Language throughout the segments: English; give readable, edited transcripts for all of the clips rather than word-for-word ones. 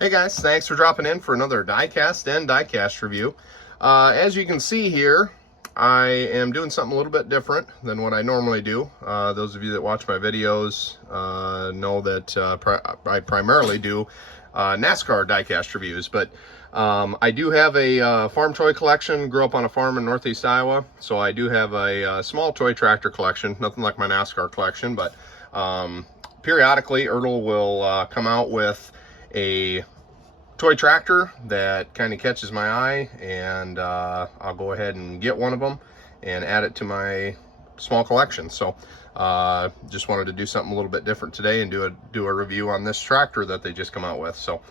Hey guys, thanks for dropping in for another Diecast and Diecast review. As you can see here, I am doing something a little bit different than what I normally do. Those of you that watch my videos know that I primarily do NASCAR Diecast reviews, but I do have a farm toy collection. Grew up on a farm in Northeast Iowa, so I do have a small toy tractor collection. Nothing like my NASCAR collection, but periodically Ertl will come out with a toy tractor that kind of catches my eye, and I'll go ahead and get one of them and add it to my small collection. So just wanted to do something a little bit different today and do a review on this tractor that they just come out with. So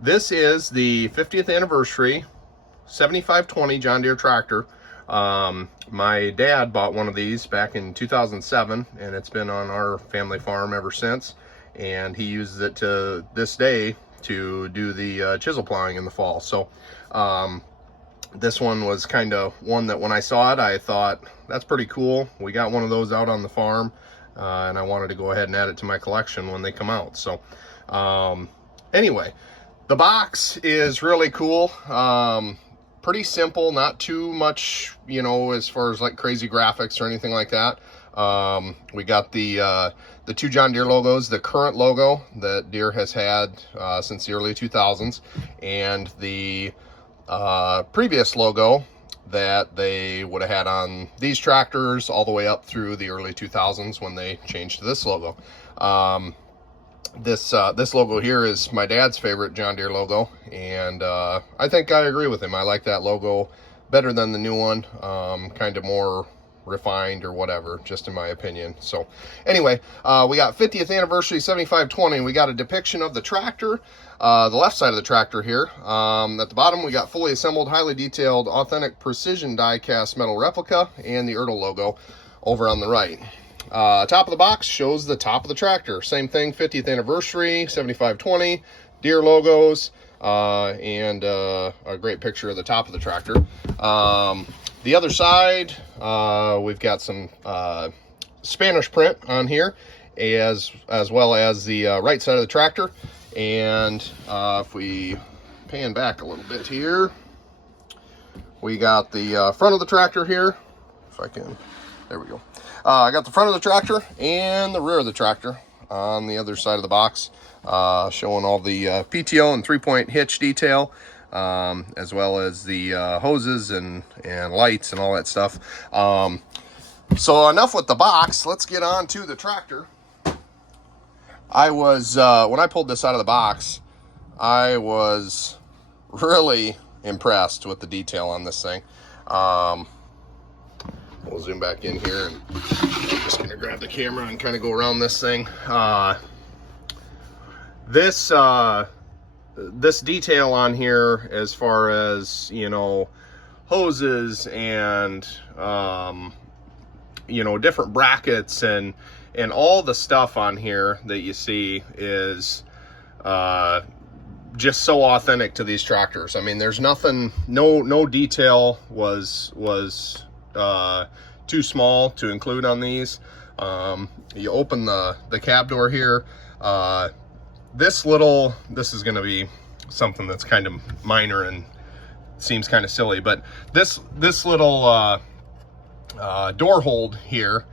this is the 50th anniversary 7520 John Deere tractor. My dad bought one of these back in 2007, and it's been on our family farm ever since, and he uses it to this day to do the chisel plowing in the fall. So this one was kind of one that when I saw it, I thought, that's pretty cool. We got one of those out on the farm, and I wanted to go ahead and add it to my collection when they come out. So anyway, the box is really cool. Pretty simple, not too much, you know, as far as like crazy graphics or anything like that. We got the two John Deere logos, the current logo that Deere has had since the early 2000s, and the previous logo that they would have had on these tractors all the way up through the early 2000s when they changed to this logo. This logo here is my dad's favorite John Deere logo, and I think I agree with him. I like that logo better than the new one, kind of more refined or whatever, just in my opinion. So anyway, we got 50th anniversary 7520. We got a depiction of the tractor, the left side of the tractor here. At the bottom, we got fully assembled, highly detailed, authentic precision die cast metal replica, and the Ertl logo over on the right. Top of the box shows the top of the tractor. Same thing, 50th anniversary 7520, Deere logos, and a great picture of the top of the tractor. The other side, we've got some Spanish print on here, as well as the right side of the tractor. And if we pan back a little bit here, we got the front of the tractor here. If I can, there we go. I got the front of the tractor and the rear of the tractor on the other side of the box, showing all the PTO and 3-point hitch detail, as well as the hoses and lights and all that stuff. So enough with the box, let's get on to the tractor. I was, when I pulled this out of the box, I was really impressed with the detail on this thing. We'll zoom back in here, and I'm just going to grab the camera and kind of go around this thing. This detail on here, as far as, you know, hoses and, you know, different brackets and all the stuff on here that you see is just so authentic to these tractors. I mean, there's nothing, no detail was too small to include on these. You open the cab door here. This is going to be something that's kind of minor and seems kind of silly, but this little door hold here,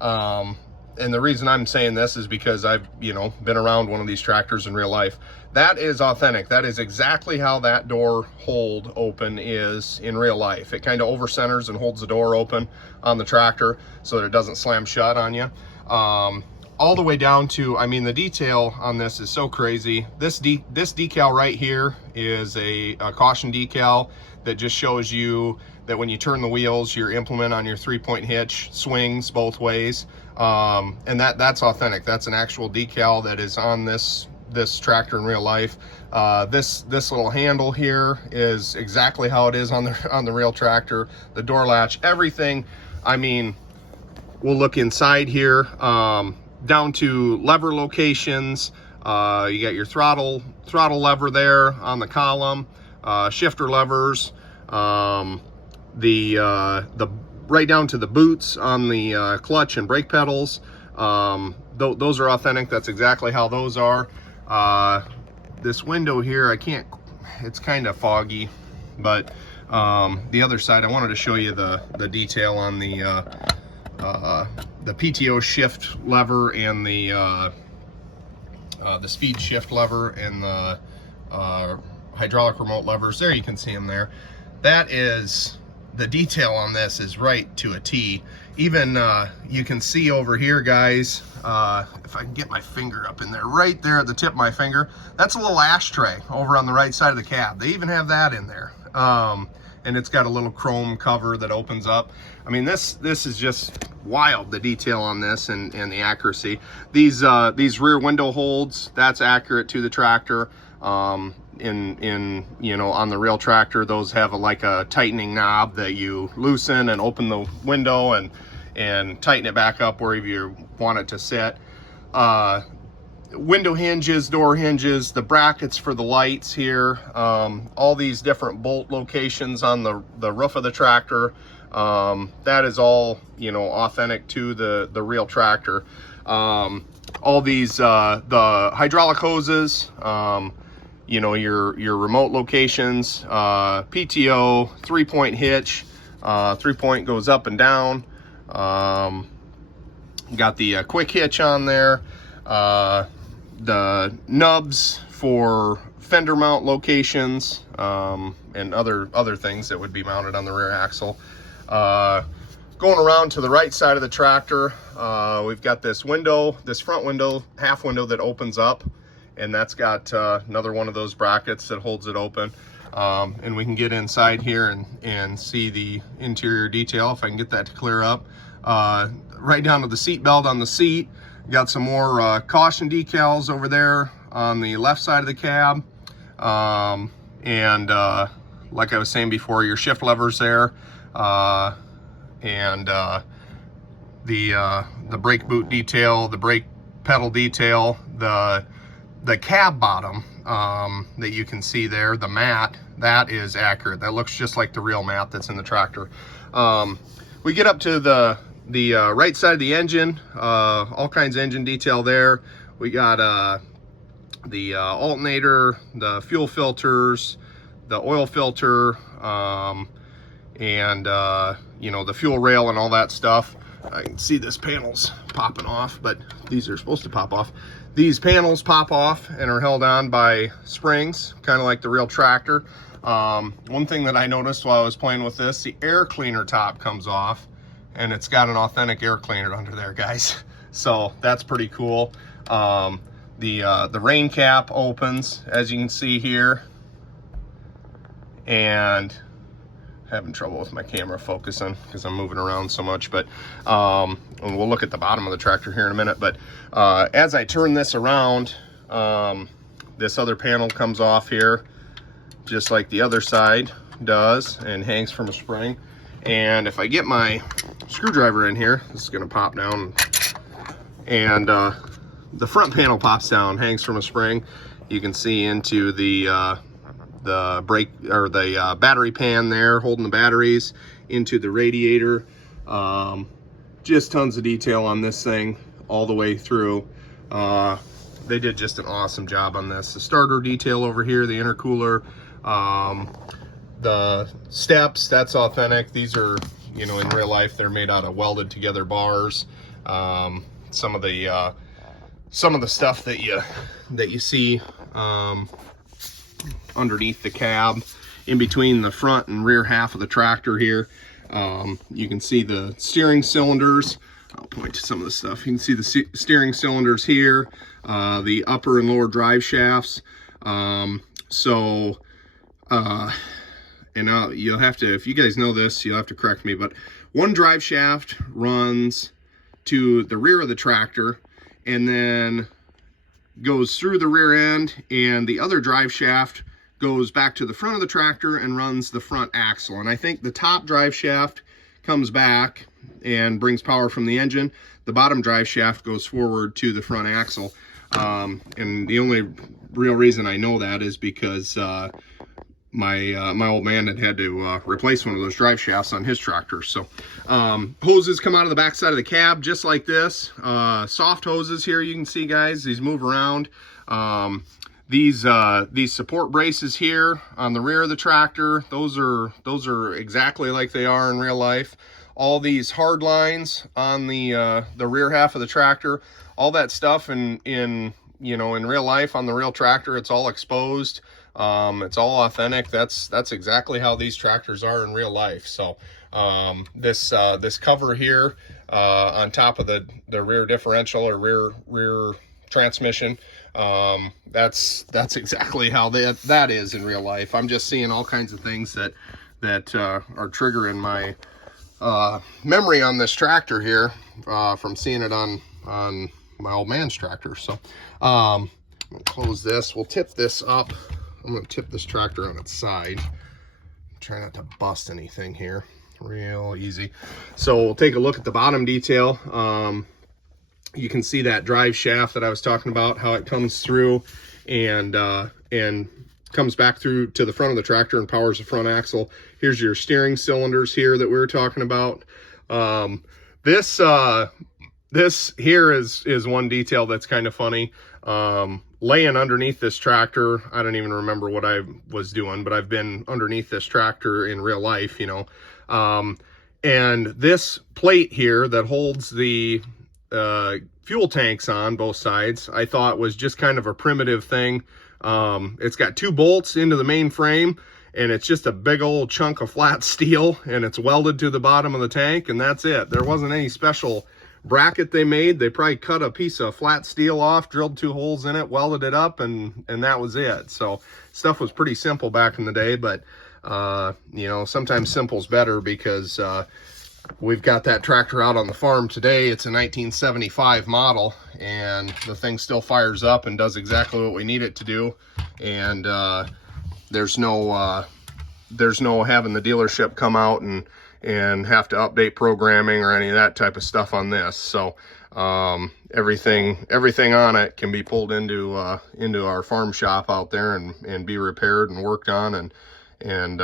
and the reason I'm saying this is because I've, you know, been around one of these tractors in real life. That is authentic. That is exactly how that door hold open is in real life. It kind of over centers and holds the door open on the tractor so that it doesn't slam shut on you. All the way down to, I mean, the detail on this is so crazy. This decal right here is a caution decal that just shows you that when you turn the wheels, your implement on your 3-point hitch swings both ways. And that's authentic. That's an actual decal that is on this tractor in real life. This little handle here is exactly how it is on the real tractor. The door latch, everything. I mean, we'll look inside here, down to lever locations. You got your throttle lever there on the column, shifter levers, the right down to the boots on the clutch and brake pedals. Those are authentic. That's exactly how those are. this window here, I can't, it's kind of foggy, but the other side, I wanted to show you the detail on the PTO shift lever and the speed shift lever and the hydraulic remote levers. There, you can see them there. That is, the detail on this is right to a T. Even you can see over here, guys, if I can get my finger up in there, right there at the tip of my finger, that's a little ashtray over on the right side of the cab. They even have that in there. And it's got a little chrome cover that opens up. I mean, this is just wild, the detail on this and the accuracy. These rear window holds, that's accurate to the tractor. In you know, on the real tractor, those have like a tightening knob that you loosen and open the window and tighten it back up wherever you want it to sit. Window hinges, door hinges, the brackets for the lights here, all these different bolt locations on the roof of the tractor. That is all, you know, authentic to the real tractor. All these the hydraulic hoses, you know, your remote locations, PTO, 3-point hitch, 3-point goes up and down. Got the quick hitch on there. The nubs for fender mount locations, and other things that would be mounted on the rear axle. Going around to the right side of the tractor, we've got this window, this front window, half window that opens up, and that's got another one of those brackets that holds it open. And we can get inside here and see the interior detail, if I can get that to clear up. Right down to the seat belt on the seat. Got some more caution decals over there on the left side of the cab. Like I was saying before, your shift levers there. The brake boot detail, the brake pedal detail, the cab bottom that you can see there, the mat, that is accurate. That looks just like the real mat that's in the tractor. We get up to the right side of the engine, all kinds of engine detail there. We got the alternator, the fuel filters, the oil filter, you know, the fuel rail and all that stuff. I can see this panel's popping off, but these are supposed to pop off. These panels pop off and are held on by springs, kind of like the real tractor. One thing that I noticed while I was playing with this, the air cleaner top comes off, and it's got an authentic air cleaner under there, guys. So that's pretty cool. The rain cap opens, as you can see here, and having trouble with my camera focusing because I'm moving around so much, but and we'll look at the bottom of the tractor here in a minute. But as I turn this around, this other panel comes off here, just like the other side does, and hangs from a spring. And if I get my screwdriver in here, this is going to pop down, and the front panel pops down, hangs from a spring. You can see into the brake, or the battery pan there, holding the batteries, into the radiator. Just tons of detail on this thing all the way through. They did just an awesome job on this. The starter detail over here, the intercooler, the steps, that's authentic. These are, you know, in real life, they're made out of welded together bars. Some of the stuff that you see underneath the cab, in between the front and rear half of the tractor here, you can see the steering cylinders. I'll point to some of the stuff. You can see the steering cylinders here, the upper and lower drive shafts. And you'll have to, if you guys know this, you'll have to correct me, but one drive shaft runs to the rear of the tractor and then goes through the rear end, and the other drive shaft goes back to the front of the tractor and runs the front axle. And I think the top drive shaft comes back and brings power from the engine. The bottom drive shaft goes forward to the front axle. And the only real reason I know that is because my old man had to replace one of those drive shafts on his tractor. So hoses come out of the back side of the cab just like this. Soft hoses here, you can see, guys, these move around. these support braces here on the rear of the tractor, those are exactly like they are in real life. All these hard lines on the rear half of the tractor, all that stuff in real life on the real tractor, it's all exposed. It's all authentic. That's exactly how these tractors are in real life. So this cover here on top of the rear differential or rear transmission, that's exactly how that is in real life. I'm just seeing all kinds of things that are triggering my memory on this tractor here from seeing it on my old man's tractor. So I'm gonna close this. We'll tip this up. I'm gonna tip this tractor on its side. Try not to bust anything here. Real easy. So we'll take a look at the bottom detail. You can see that drive shaft that I was talking about, how it comes through and comes back through to the front of the tractor and powers the front axle. Here's your steering cylinders here that we were talking about. This here is one detail that's kind of funny. Laying underneath this tractor, I don't even remember what I was doing, but I've been underneath this tractor in real life, and this plate here that holds the fuel tanks on both sides, I thought was just kind of a primitive thing. It's got 2 bolts into the main frame, and it's just a big old chunk of flat steel, and it's welded to the bottom of the tank, and that's it. There wasn't any special bracket they made. They probably cut a piece of flat steel off, drilled 2 holes in it, welded it up, and that was it. So stuff was pretty simple back in the day, but sometimes simple's better, because we've got that tractor out on the farm today. It's a 1975 model, and the thing still fires up and does exactly what we need it to do. And there's no having the dealership come out and have to update programming or any of that type of stuff on this. So everything on it can be pulled into our farm shop out there and be repaired and worked on, and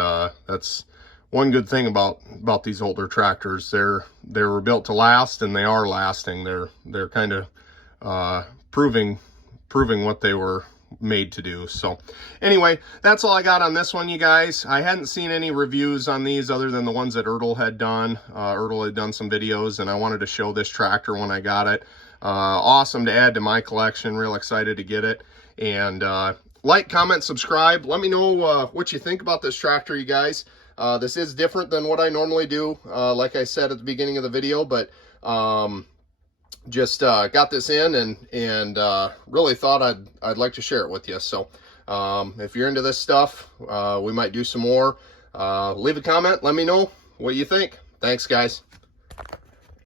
that's one good thing about these older tractors. They were built to last, and they are lasting. They're kind of proving what they were made to do. So anyway, that's all I got on this one, you guys. I hadn't seen any reviews on these other than the ones that Ertl had done. Ertl had done some videos, and I wanted to show this tractor when I got it. Awesome to add to my collection. Real excited to get it. And like, comment, subscribe. Let me know what you think about this tractor, you guys. This is different than what I normally do, like I said at the beginning of the video, but just got this in and really thought I'd like to share it with you. So if you're into this stuff, we might do some more. Leave a comment, let me know what you think. Thanks, guys.